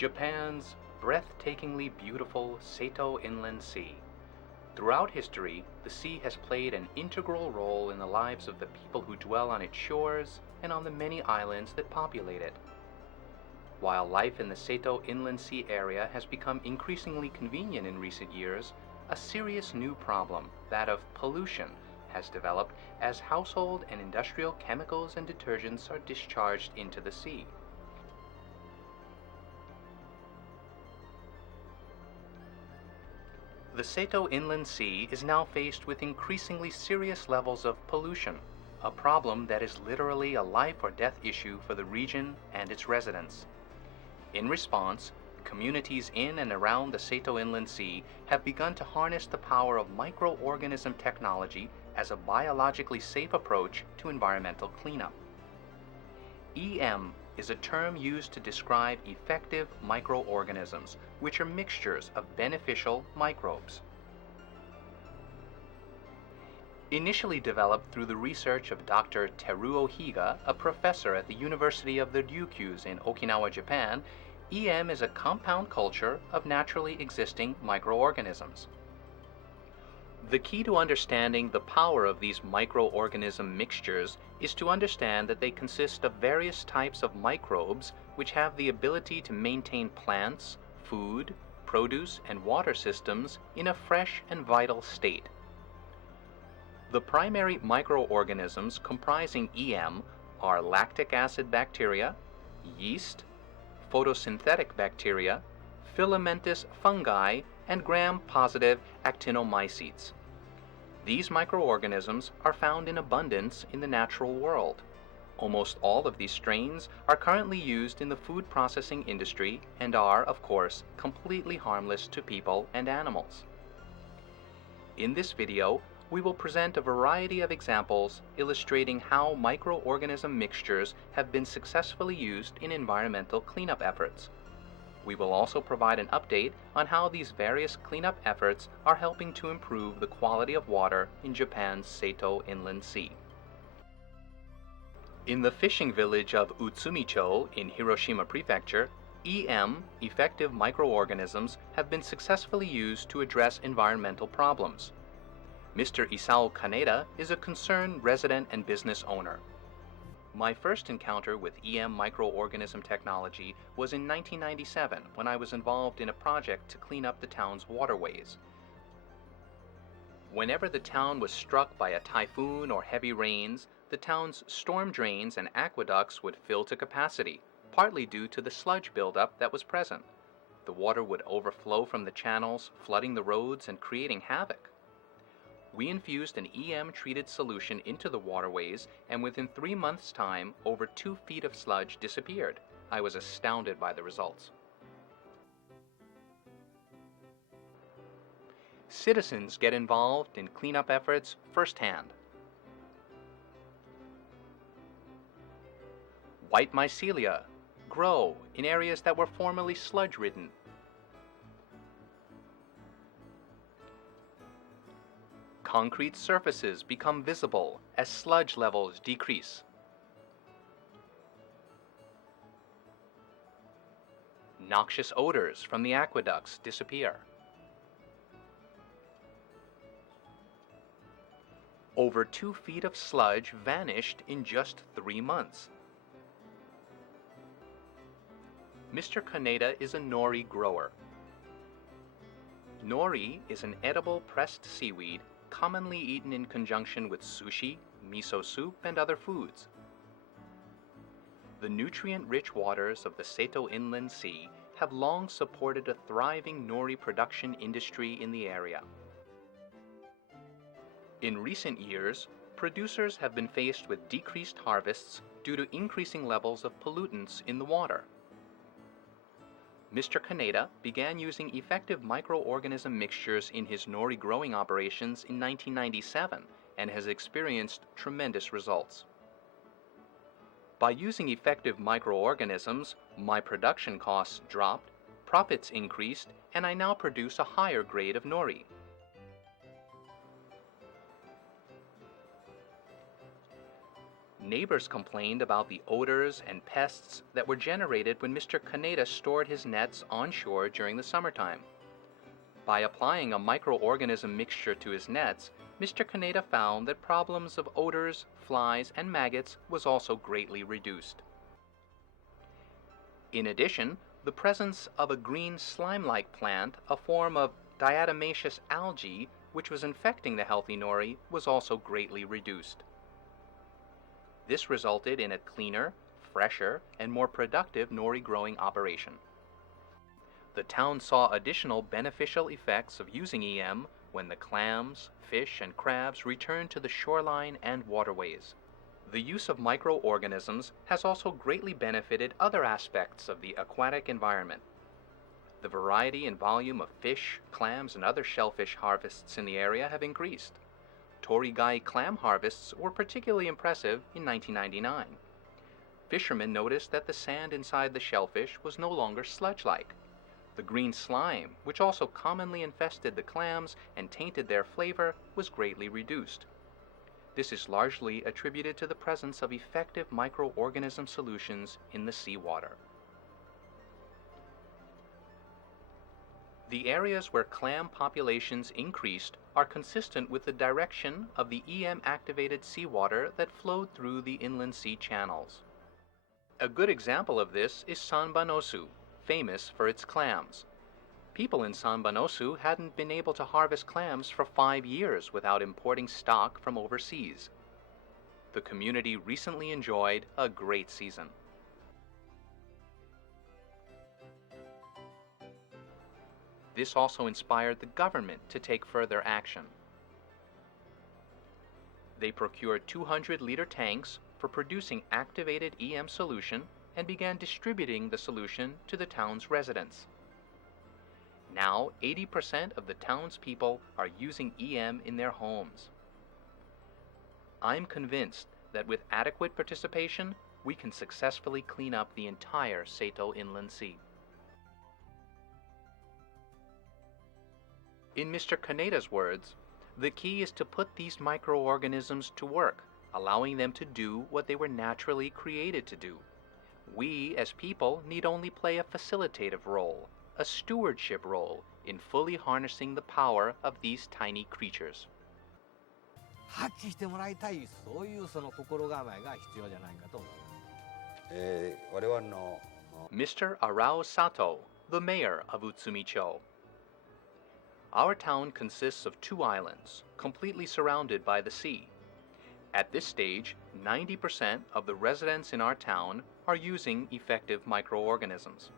Japan's breathtakingly beautiful Seto Inland Sea. Throughout history, the sea has played an integral role in the lives of the people who dwell on its shores and on the many islands that populate it. While life in the Seto Inland Sea area has become increasingly convenient in recent years, a serious new problem, that of pollution, has developed as household and industrial chemicals and detergents are discharged into the sea. The Seto Inland Sea is now faced with increasingly serious levels of pollution, a problem that is literally a life or death issue for the region and its residents. In response, communities in and around the Seto Inland Sea have begun to harness the power of microorganism technology as a biologically safe approach to environmental cleanup. EM is a term used to describe effective microorganisms, which are mixtures of beneficial microbes. Initially developed through the research of Dr. Teruo Higa, a professor at the University of the Ryukyus in Okinawa, Japan, EM is a compound culture of naturally existing microorganisms. The key to understanding the power of these microorganism mixtures is to understand that they consist of various types of microbes which have the ability to maintain plants, food, produce, and water systems in a fresh and vital state. The primary microorganisms comprising EM are lactic acid bacteria, yeast, photosynthetic bacteria, filamentous fungi, and gram-positive actinomycetes. These microorganisms are found in abundance in the natural world. Almost all of these strains are currently used in the food processing industry and are, of course, completely harmless to people and animals. In this video, we will present a variety of examples illustrating how microorganism mixtures have been successfully used in environmental cleanup efforts. We will also provide an update on how these various cleanup efforts are helping to improve the quality of water in Japan's Seto Inland Sea. In the fishing village of Utsumicho in Hiroshima Prefecture, EM, effective microorganisms, have been successfully used to address environmental problems. Mr. Isao Kaneda is a concerned resident and business owner. My first encounter with EM microorganism technology was in 1997 when I was involved in a project to clean up the town's waterways. Whenever the town was struck by a typhoon or heavy rains, the town's storm drains and aqueducts would fill to capacity, partly due to the sludge buildup that was present. The water would overflow from the channels, flooding the roads and creating havoc. We infused an EM-treated solution into the waterways, and within 3 months' time, over 2 feet of sludge disappeared. I was astounded by the results. Citizens get involved in cleanup efforts firsthand. White mycelia grow in areas that were formerly sludge-ridden. Concrete surfaces become visible as sludge levels decrease. Noxious odors from the aqueducts disappear. Over 2 feet of sludge vanished in just 3 months. Mr. Kaneda is a nori grower. Nori is an edible pressed seaweed commonly eaten in conjunction with sushi, miso soup, and other foods. The nutrient-rich waters of the Seto Inland Sea have long supported a thriving nori production industry in the area. In recent years, producers have been faced with decreased harvests due to increasing levels of pollutants in the water. Mr. Kaneda began using effective microorganism mixtures in his nori growing operations in 1997 and has experienced tremendous results. By using effective microorganisms, my production costs dropped, profits increased, and I now produce a higher grade of nori. Neighbors complained about the odors and pests that were generated when Mr. Kaneda stored his nets on shore during the summertime. By applying a microorganism mixture to his nets, Mr. Kaneda found that problems of odors, flies, and maggots was also greatly reduced. In addition, the presence of a green slime-like plant, a form of diatomaceous algae, which was infecting the healthy nori, was also greatly reduced. This resulted in a cleaner, fresher, and more productive nori growing operation. The town saw additional beneficial effects of using EM when the clams, fish, and crabs returned to the shoreline and waterways. The use of microorganisms has also greatly benefited other aspects of the aquatic environment. The variety and volume of fish, clams, and other shellfish harvests in the area have increased. Torigai clam harvests were particularly impressive in 1999. Fishermen noticed that the sand inside the shellfish was no longer sludge-like. The green slime, which also commonly infested the clams and tainted their flavor, was greatly reduced. This is largely attributed to the presence of effective microorganism solutions in the seawater. The areas where clam populations increased are consistent with the direction of the EM-activated seawater that flowed through the inland sea channels. A good example of this is Sanbanosu, famous for its clams. People in Sanbanosu hadn't been able to harvest clams for 5 years without importing stock from overseas. The community recently enjoyed a great season. This also inspired the government to take further action. They procured 200-liter tanks for producing activated EM solution and began distributing the solution to the town's residents. Now, 80% of the townspeople are using EM in their homes. I'm convinced that with adequate participation, we can successfully clean up the entire Seto Inland Sea. In Mr. Kaneda's words, the key is to put these microorganisms to work, allowing them to do what they were naturally created to do. We, as people, need only play a facilitative role, a stewardship role, in fully harnessing the power of these tiny creatures. 発揮してもらいたい、そういうその心構えが必要じゃないかと思います。我々の Mr. Arao Sato, the mayor of Utsumicho. Our town consists of 2 islands, completely surrounded by the sea. At this stage, 90% of the residents in our town are using effective microorganisms.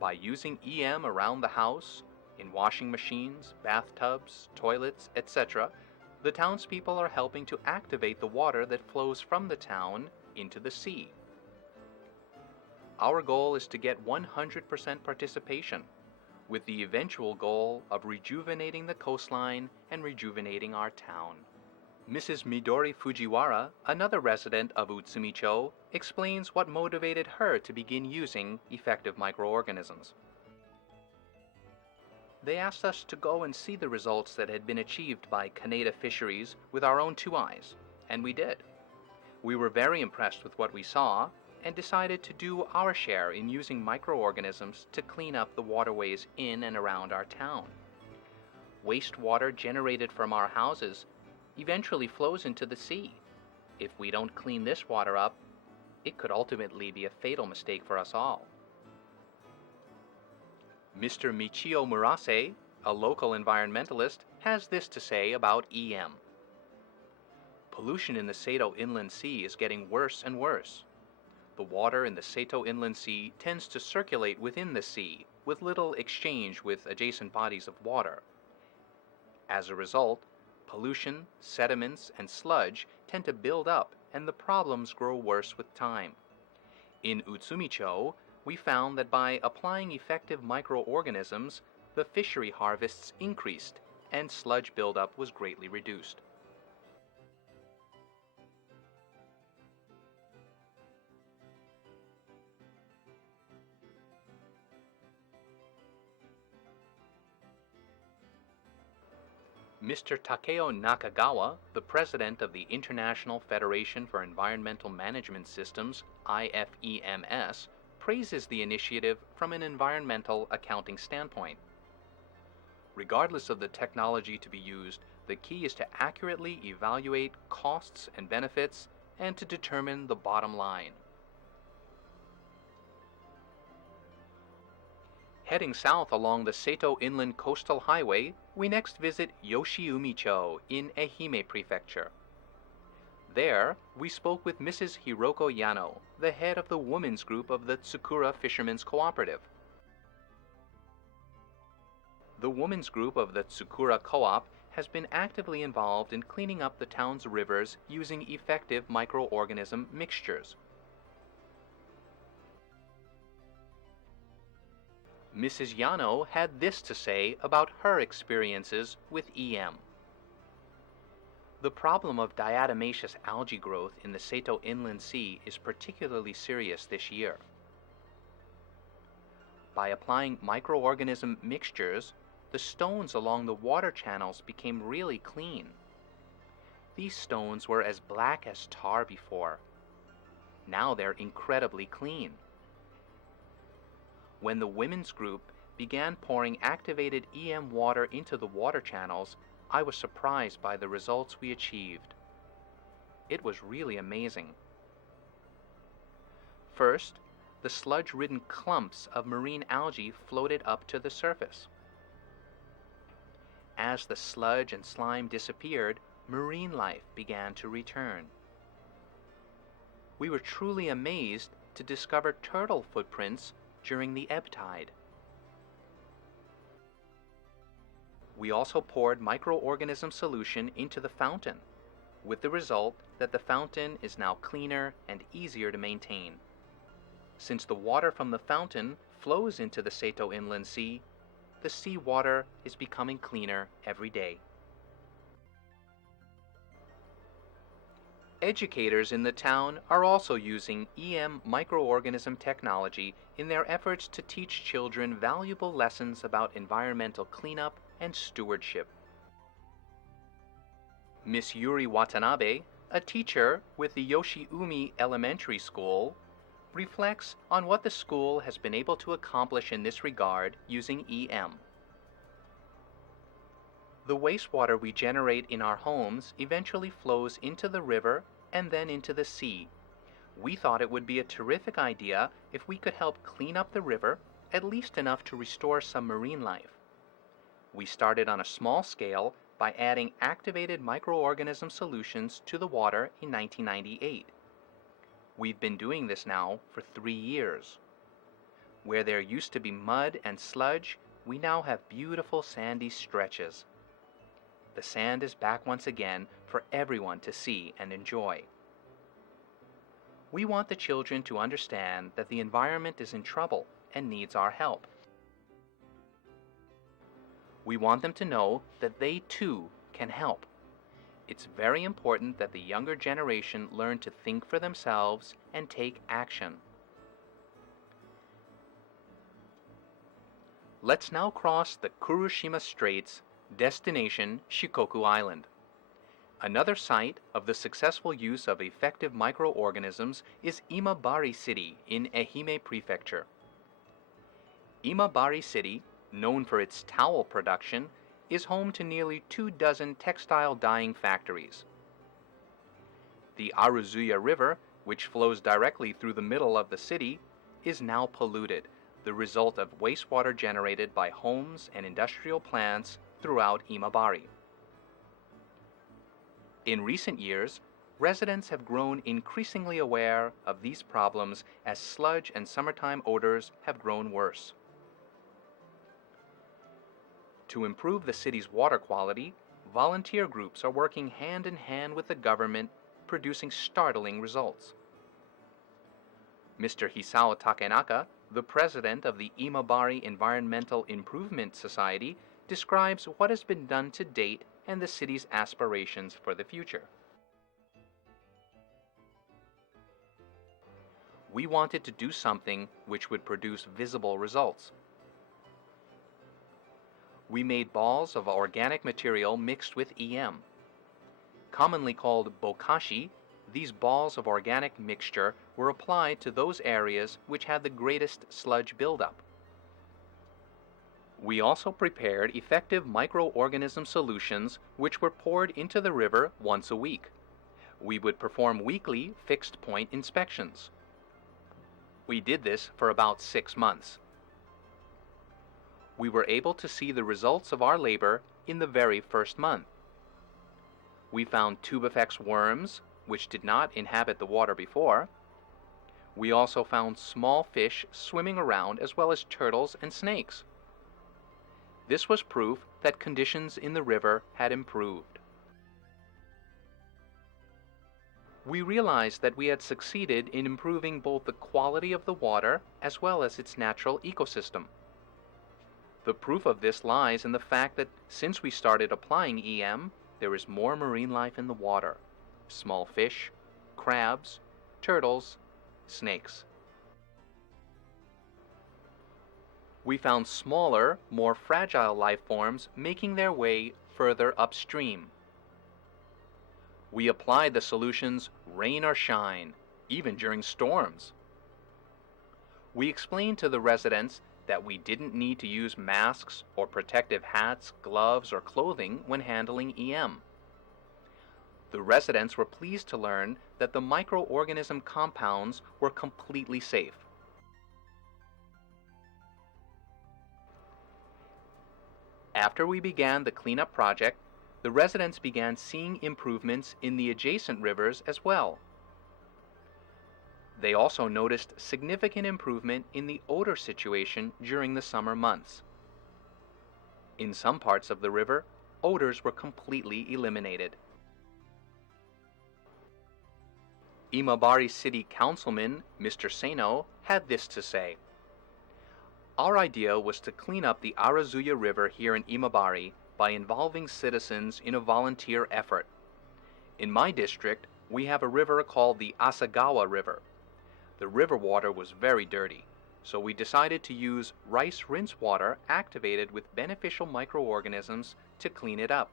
By using EM around the house, in washing machines, bathtubs, toilets, etc., the townspeople are helping to activate the water that flows from the town into the sea. Our goal is to get 100% participation, with the eventual goal of rejuvenating the coastline and rejuvenating our town. Mrs. Midori Fujiwara, another resident of Utsumicho, explains what motivated her to begin using effective microorganisms. They asked us to go and see the results that had been achieved by Kaneda Fisheries with our own 2 eyes, and we did. We were very impressed with what we saw and decided to do our share in using microorganisms to clean up the waterways in and around our town. Wastewater generated from our houses eventually flows into the sea. If we don't clean this water up, it could ultimately be a fatal mistake for us all. Mr. Michio Murase, a local environmentalist, has this to say about EM. Pollution in the Seto Inland Sea is getting worse and worse. The water in the Seto Inland Sea tends to circulate within the sea, with little exchange with adjacent bodies of water. As a result, pollution, sediments, and sludge tend to build up, and the problems grow worse with time. In Utsumicho, we found that by applying effective microorganisms, the fishery harvests increased, and sludge buildup was greatly reduced. Mr. Takeo Nakagawa, the president of the International Federation for Environmental Management Systems, IFEMS, praises the initiative from an environmental accounting standpoint. Regardless of the technology to be used, the key is to accurately evaluate costs and benefits and to determine the bottom line. Heading south along the Seto Inland Coastal Highway, we next visit Yoshiumi-cho in Ehime Prefecture. There, we spoke with Mrs. Hiroko Yano, the head of the women's group of the Tsukura Fishermen's Cooperative. The women's group of the Tsukura Co-op has been actively involved in cleaning up the town's rivers using effective microorganism mixtures. Mrs. Yano had this to say about her experiences with EM. The problem of diatomaceous algae growth in the Seto Inland Sea is particularly serious this year. By applying microorganism mixtures, the stones along the water channels became really clean. These stones were as black as tar before. Now they're incredibly clean. When the women's group began pouring activated EM water into the water channels, I was surprised by the results we achieved. It was really amazing. First, the sludge-ridden clumps of marine algae floated up to the surface. As the sludge and slime disappeared, marine life began to return. We were truly amazed to discover turtle footprints during the ebb tide. We also poured microorganism solution into the fountain, with the result that the fountain is now cleaner and easier to maintain. Since the water from the fountain flows into the Seto Inland Sea, the seawater is becoming cleaner every day. Educators in the town are also using EM microorganism technology in their efforts to teach children valuable lessons about environmental cleanup and stewardship. Miss Yuri Watanabe, a teacher with the Yoshiumi Elementary School, reflects on what the school has been able to accomplish in this regard using EM. The wastewater we generate in our homes eventually flows into the river and then into the sea. We thought it would be a terrific idea if we could help clean up the river, at least enough to restore some marine life. We started on a small scale by adding activated microorganism solutions to the water in 1998. We've been doing this now for 3 years. Where there used to be mud and sludge, we now have beautiful sandy stretches. The sand is back once again for everyone to see and enjoy. We want the children to understand that the environment is in trouble and needs our help. We want them to know that they too can help. It's very important that the younger generation learn to think for themselves and take action. Let's now cross the Kurushima Straits, destination Shikoku Island. Another site of the successful use of effective microorganisms is Imabari City in Ehime Prefecture. Imabari City, known for its towel production, is home to nearly 24 textile dyeing factories. The Aruzuya River, which flows directly through the middle of the city, is now polluted, the result of wastewater generated by homes and industrial plants throughout Imabari. In recent years, residents have grown increasingly aware of these problems as sludge and summertime odors have grown worse. To improve the city's water quality, volunteer groups are working hand in hand with the government, producing startling results. Mr. Hisao Takenaka, the president of the Imabari Environmental Improvement Society, describes what has been done to date and the city's aspirations for the future. We wanted to do something which would produce visible results. We made balls of organic material mixed with EM. Commonly called bokashi, these balls of organic mixture were applied to those areas which had the greatest sludge buildup. We also prepared effective microorganism solutions which were poured into the river once a week. We would perform weekly fixed point inspections. We did this for about 6 months. We were able to see the results of our labor in the very first month. We found tubifex worms, which did not inhabit the water before. We also found small fish swimming around, as well as turtles and snakes. This was proof that conditions in the river had improved. We realized that we had succeeded in improving both the quality of the water as well as its natural ecosystem. The proof of this lies in the fact that since we started applying EM, there is more marine life in the water: small fish, crabs, turtles, snakes. We found smaller, more fragile life forms making their way further upstream. We applied the solutions rain or shine, even during storms. We explained to the residents that we didn't need to use masks or protective hats, gloves, or clothing when handling EM. The residents were pleased to learn that the microorganism compounds were completely safe. After we began the cleanup project, the residents began seeing improvements in the adjacent rivers as well. They also noticed significant improvement in the odor situation during the summer months. In some parts of the river, odors were completely eliminated. Imabari City Councilman Mr. Seto had this to say: "Our idea was to clean up the Arazuya River here in Imabari by involving citizens in a volunteer effort. In my district, we have a river called the Asagawa River. The river water was very dirty, so we decided to use rice rinse water activated with beneficial microorganisms to clean it up.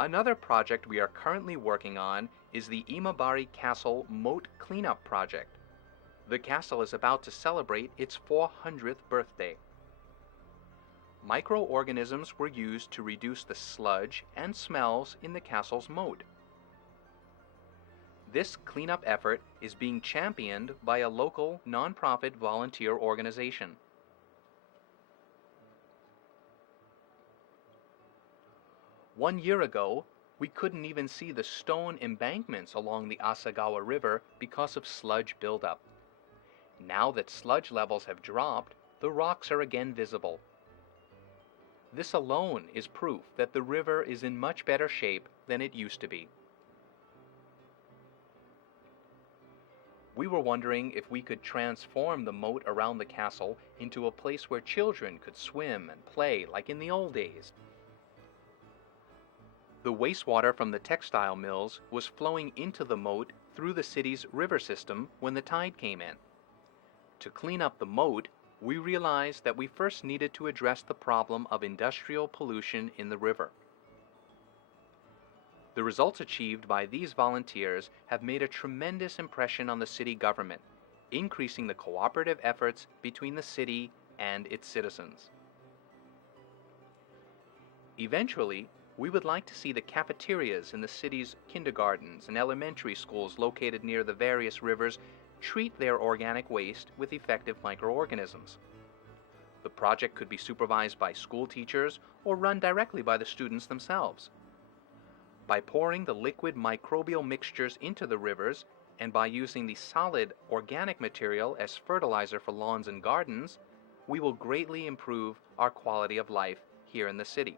Another project we are currently working on is the Imabari Castle Moat Cleanup Project. The castle is about to celebrate its 400th birthday. Microorganisms were used to reduce the sludge and smells in the castle's moat. This cleanup effort is being championed by a local nonprofit volunteer organization. One year ago, we couldn't even see the stone embankments along the Asagawa River because of sludge buildup. Now that sludge levels have dropped, the rocks are again visible. This alone is proof that the river is in much better shape than it used to be. We were wondering if we could transform the moat around the castle into a place where children could swim and play like in the old days. The wastewater from the textile mills was flowing into the moat through the city's river system when the tide came in. To clean up the moat, we realized that we first needed to address the problem of industrial pollution in the river. The results achieved by these volunteers have made a tremendous impression on the city government, increasing the cooperative efforts between the city and its citizens. Eventually, we would like to see the cafeterias in the city's kindergartens and elementary schools located near the various rivers treat their organic waste with effective microorganisms. The project could be supervised by school teachers or run directly by the students themselves. By pouring the liquid microbial mixtures into the rivers and by using the solid organic material as fertilizer for lawns and gardens, we will greatly improve our quality of life here in the city.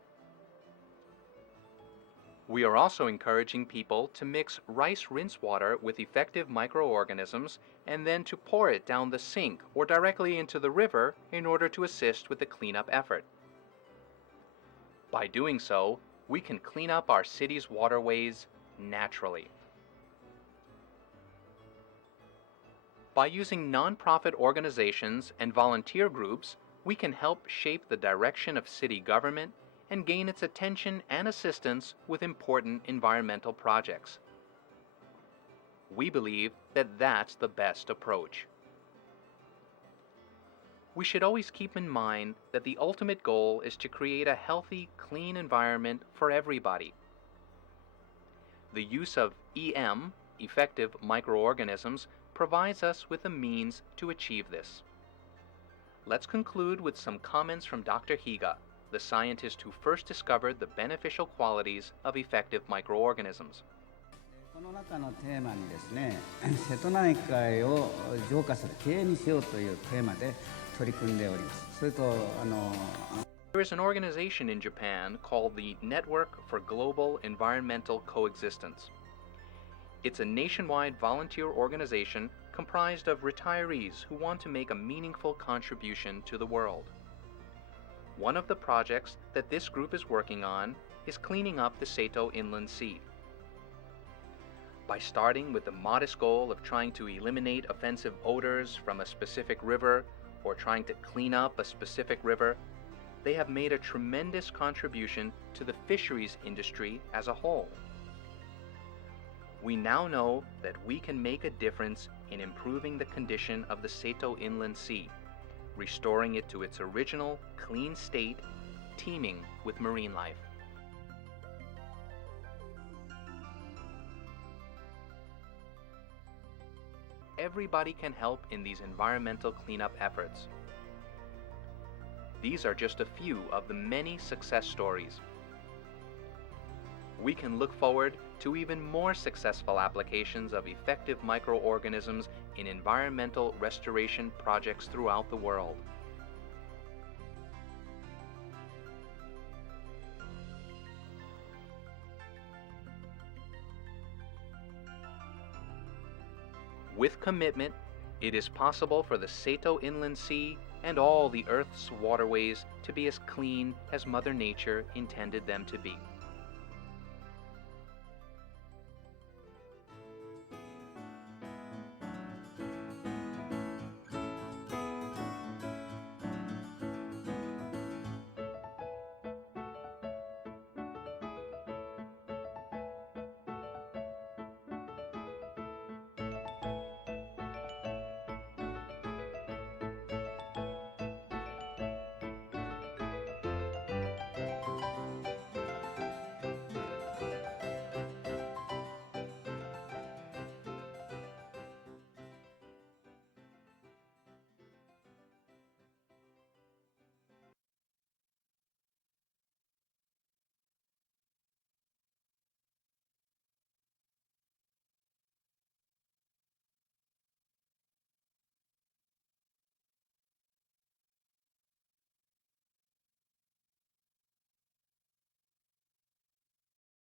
We are also encouraging people to mix rice rinse water with effective microorganisms and then to pour it down the sink or directly into the river in order to assist with the cleanup effort. By doing so, we can clean up our city's waterways naturally. By using nonprofit organizations and volunteer groups, we can help shape the direction of city government and gain its attention and assistance with important environmental projects. We believe that that's the best approach. We should always keep in mind that the ultimate goal is to create a healthy, clean environment for everybody. The use of EM, effective microorganisms, provides us with a means to achieve this. Let's conclude with some comments from Dr. Higa, the scientist who first discovered the beneficial qualities of effective microorganisms. この中のテーマにですね、瀬戸内海を浄化する、きれいにしようというテーマで取り組んでおります。それとThere is an organization in Japan called the Network for Global Environmental Coexistence. It's a nationwide volunteer organization comprised of retirees who want to make a meaningful contribution to the world. One of the projects that this group is working on is cleaning up the Seto Inland Sea. By starting with the modest goal of trying to eliminate offensive odors from a specific river or trying to clean up a specific river, they have made a tremendous contribution to the fisheries industry as a whole. We now know that we can make a difference in improving the condition of the Seto Inland Sea, restoring it to its original, clean state, teeming with marine life. Everybody can help in these environmental cleanup efforts. These are just a few of the many success stories. We can look forward to even more successful applications of effective microorganisms in environmental restoration projects throughout the world. With commitment, it is possible for the Seto Inland Sea and all the Earth's waterways to be as clean as Mother Nature intended them to be.